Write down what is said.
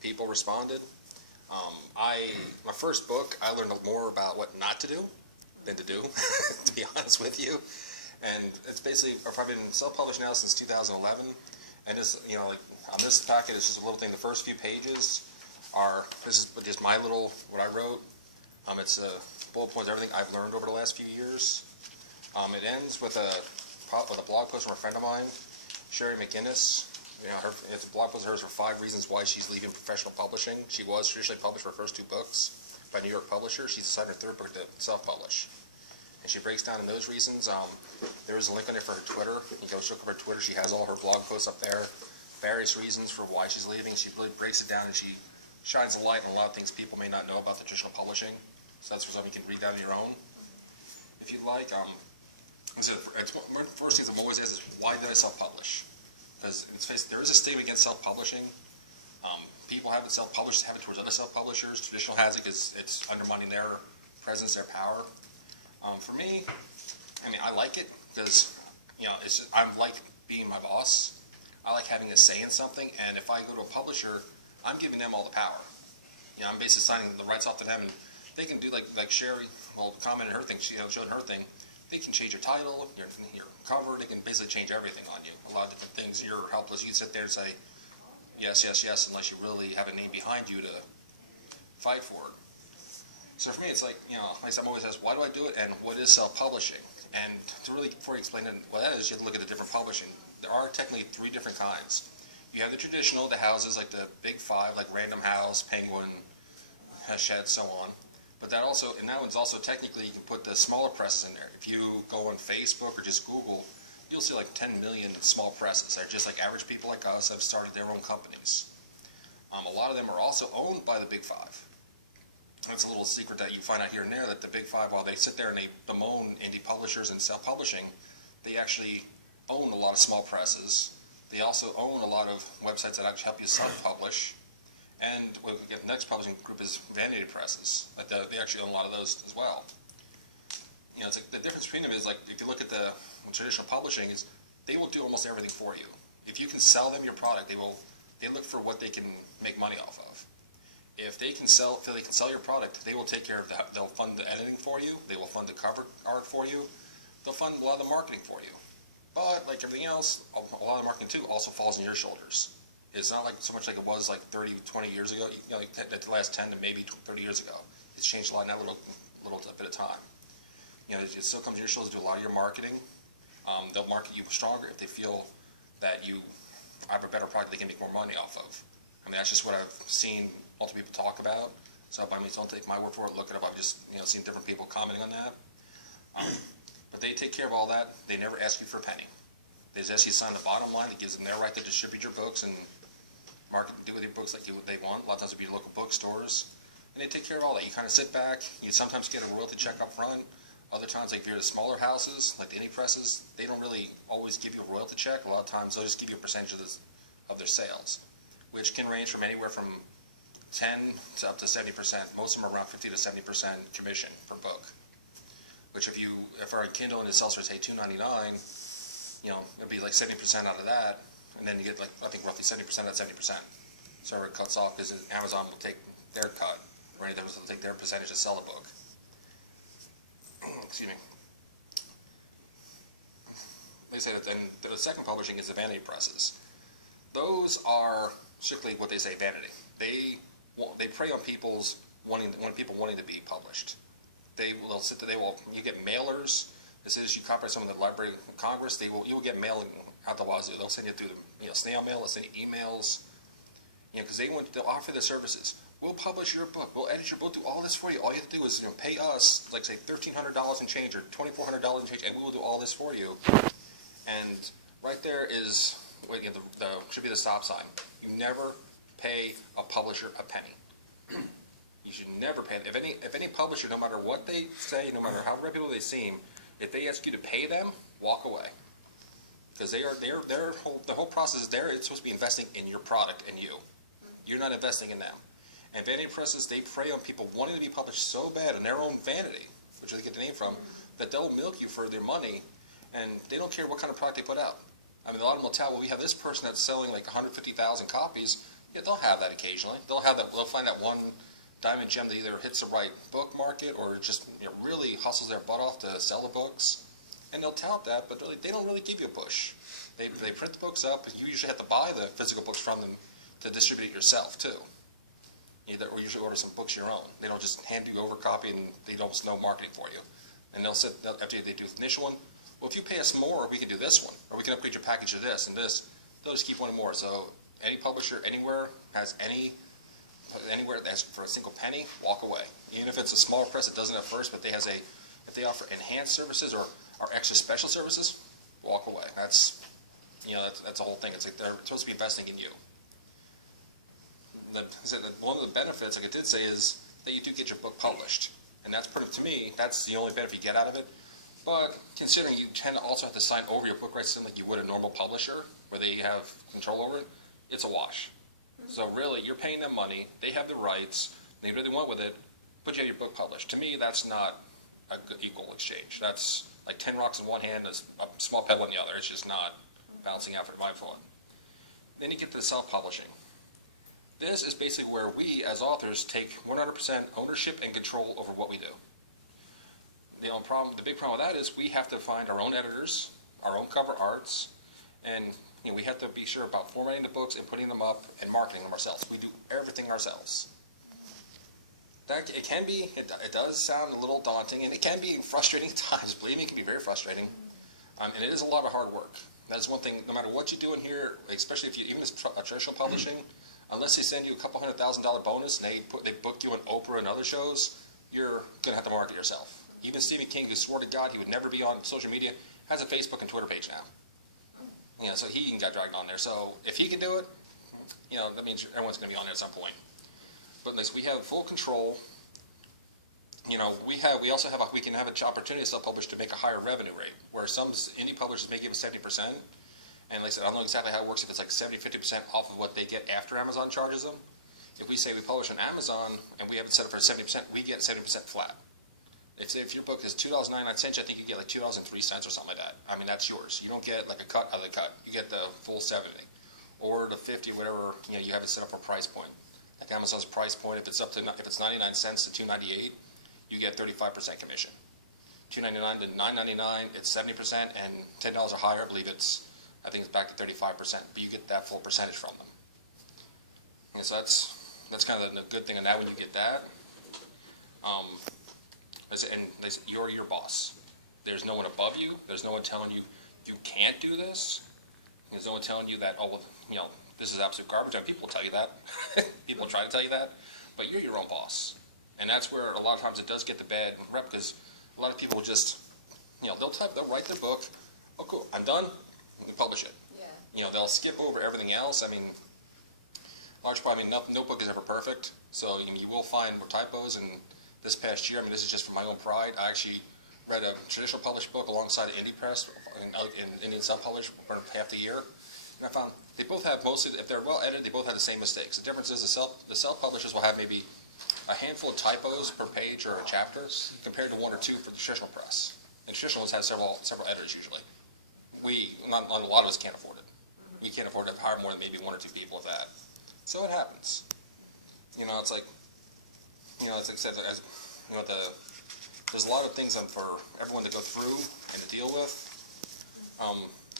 people responded. My first book, I learned more about what not to do than to do, to be honest with you. And it's basically, I've been self-published now since 2011, and this, like on this packet, it's just a little thing. The first few pages this is just my little, what I wrote. It's bullet points, everything I've learned over the last few years. It ends with a blog post from a friend of mine, Sherry McGinnis. It's a blog post of hers for 5 reasons why she's leaving professional publishing. She was traditionally published her first 2 books by New York publishers. She's decided her 3rd book to self-publish. And she breaks down in those reasons. There is a link on there for her Twitter. You can go look up her Twitter. She has all her blog posts up there. Various reasons for why she's leaving. She really breaks it down, and she shines a light on a lot of things people may not know about the traditional publishing. So that's for something you can read down on your own, if you'd like. One of the first things I'm always asked is, why did I self-publish? Because there is a stigma against self-publishing. People haven't self-published, have it towards other self-publishers. Traditional has it because it's undermining their presence, their power. For me, I like it because I like being my boss. I like having a say in something, and if I go to a publisher, I'm giving them all the power. I'm basically signing the rights off to them, and they can do like Sherry, commented her thing, showed her thing. They can change your title, your cover. They can basically change everything on you. A lot of different things. You're helpless. You sit there and say yes, yes, yes, unless you really have a name behind you to fight for it. So for me, it's like I said, I'm always asked, why do I do it, and what is self-publishing? And before you explain what that is, you have to look at the different publishing. There are technically 3 different kinds. You have the traditional, the houses like the big 5, like Random House, Penguin, Hachette, so on. But that one's also technically, you can put the smaller presses in there. If you go on Facebook or just Google, you'll see like 10 million small presses. They're just like average people like us have started their own companies. A lot of them are also owned by the big 5. That's a little secret that you find out here and there, that the big 5, while they sit there and they bemoan indie publishers and self-publishing, they actually own a lot of small presses. They also own a lot of websites that actually help you self-publish. And the next publishing group is vanity presses. They actually own a lot of those as well. It's like the difference between them is, like, if you look at the traditional publishing, is they will do almost everything for you. If you can sell them your product, they look for what they can make money off of. If they can sell your product, they will take care of that. They'll fund the editing for you. They will fund the cover art for you. They'll fund a lot of the marketing for you. But like everything else, a lot of the marketing too also falls on your shoulders. It's not like so much like it was like 30, 20 years ago, like the last 10 to maybe 30 years ago. It's changed a lot in that little bit of time. It still comes to your shoulders to do a lot of your marketing. They'll market you stronger if they feel that you have a better product they can make more money off of. That's just what I've seen multiple people talk about. So don't take my word for it, look it up. I've just seen different people commenting on that. But they take care of all that. They never ask you for a penny. They just ask you to sign the bottom line that gives them their right to distribute your books and market and do with your books like they want. A lot of times it'll be local bookstores. And they take care of all that. You kind of sit back. You sometimes get a royalty check up front. Other times, like if you're the smaller houses, like the indie presses, they don't really always give you a royalty check. A lot of times they'll just give you a percentage of their sales, which can range from anywhere from 10 to up to 70%. Most of them are around 50 to 70% commission per book. Which if our Kindle and it sells for say $2.99, it'd be like 70% out of that, and then you get like I think roughly 70% of that 70%. So it cuts off because Amazon will take their cut, right? They'll take their percentage to sell the book. Excuse me. They say that then the second publishing is the vanity presses. Those are strictly what they say vanity. They prey on people wanting to be published. They'll sit there. You get mailers. As soon as you copyright someone in the Library of Congress, you will get mail out the wazoo. They'll send you through the snail mail. They'll send you emails. Because they'll offer their services. We'll publish your book. We'll edit your book. Do all this for you. All you have to do is pay us, like say $1,300 and change or $2,400 and change, and we will do all this for you. And right there is should be the stop sign. You never pay a publisher a penny. You should never pay them. If any publisher, no matter what they say, no matter how reputable they seem, if they ask you to pay them, walk away. Because the whole process is there. It's supposed to be investing in your product and you. You're not investing in them. And vanity presses, they prey on people wanting to be published so bad in their own vanity, which they get the name from, that they'll milk you for their money, and they don't care what kind of product they put out. A lot of them will tell, well, we have this person that's selling like 150,000 copies, Yeah, they'll have that occasionally. They'll have that. They'll find that one diamond gem that either hits the right book market or just really hustles their butt off to sell the books, and they'll tout that. But really, they don't really give you a push. They print the books up, and you usually have to buy the physical books from them to distribute it yourself too. Or usually order some books your own. They don't just hand you over a copy and they don't know marketing for you. And after they do the initial one, well, if you pay us more, we can do this one, or we can upgrade your package to this and this. They'll just keep wanting more. So any publisher anywhere has anywhere that's for a single penny, walk away. Even if it's a smaller press that doesn't have first, but if they offer enhanced services or extra special services, walk away. That's the whole thing. It's like they're supposed to be investing in you. One of the benefits, like I did say, is that you do get your book published, and that's to me, that's the only benefit you get out of it. But considering you tend to also have to sign over your book rights to them like you would a normal publisher, where they have control over it, it's a wash. So really, you're paying them money, they have the rights, they do what they want with it, but you have your book published. To me, that's not a good equal exchange. That's like 10 rocks in one hand and a small pebble in the other. It's just not balancing out for my thought. Then you get to the self-publishing. This is basically where we, as authors, take 100% ownership and control over what we do. The big problem with that is we have to find our own editors, our own cover arts, and we have to be sure about formatting the books and putting them up and marketing them ourselves. We do everything ourselves. It does sound a little daunting, and it can be frustrating at times. Believe me, it can be very frustrating, and it is a lot of hard work. That's one thing. No matter what you do in here, especially if you even as traditional publishing, unless they send you a couple $100,000 bonus and they book you on Oprah and other shows, you're gonna have to market yourself. Even Stephen King, who swore to God he would never be on social media, has a Facebook and Twitter page now. So he even got dragged on there. So if he can do it, that means everyone's going to be on there at some point. But we have full control. We can have an opportunity to self-publish to make a higher revenue rate, where some indie publishers may give us 70%. And like I said, I don't know exactly how it works, if it's like 70-50% off of what they get after Amazon charges them. If we say we publish on Amazon and we have it set up for 70%, we get 70% flat. If your book is $2.99, I think you get like $2.03 or something like that. I mean, that's yours. You don't get like a cut out of the cut. You get the full 70 or the 50, whatever you have it set up for price point. Like Amazon's price point, if it's 99 cents to $2.98, you get 35% commission. $2.99 to $9.99, it's 70%, and $10 or higher, I think it's back to 35%. But you get that full percentage from them. And so that's kind of the good thing on that when you get that. You're your boss. There's no one above you. There's no one telling you you can't do this. There's no one telling you that, this is absolute garbage. And people will tell you that. People try to tell you that. But you're your own boss. And that's where a lot of times it does get the bad rep, because a lot of people will just, they'll write their book. Oh, cool, I'm done. And publish it. Yeah. They'll skip over everything else. I mean, large part, no book is ever perfect. So you will find more typos. And this past year, this is just for my own pride, I actually read a traditional published book alongside an indie press and Indian self-published for half the year. And I found they both have if they're well edited, they both have the same mistakes. The difference is the self-publishers will have maybe a handful of typos per page or a chapter compared to one or two for the traditional press. And traditional ones have several editors usually. Not a lot of us can't afford it. We can't afford to hire more than maybe one or two people of that. So it happens. It's like, it's like I said, there's a lot of things for everyone to go through and to deal with.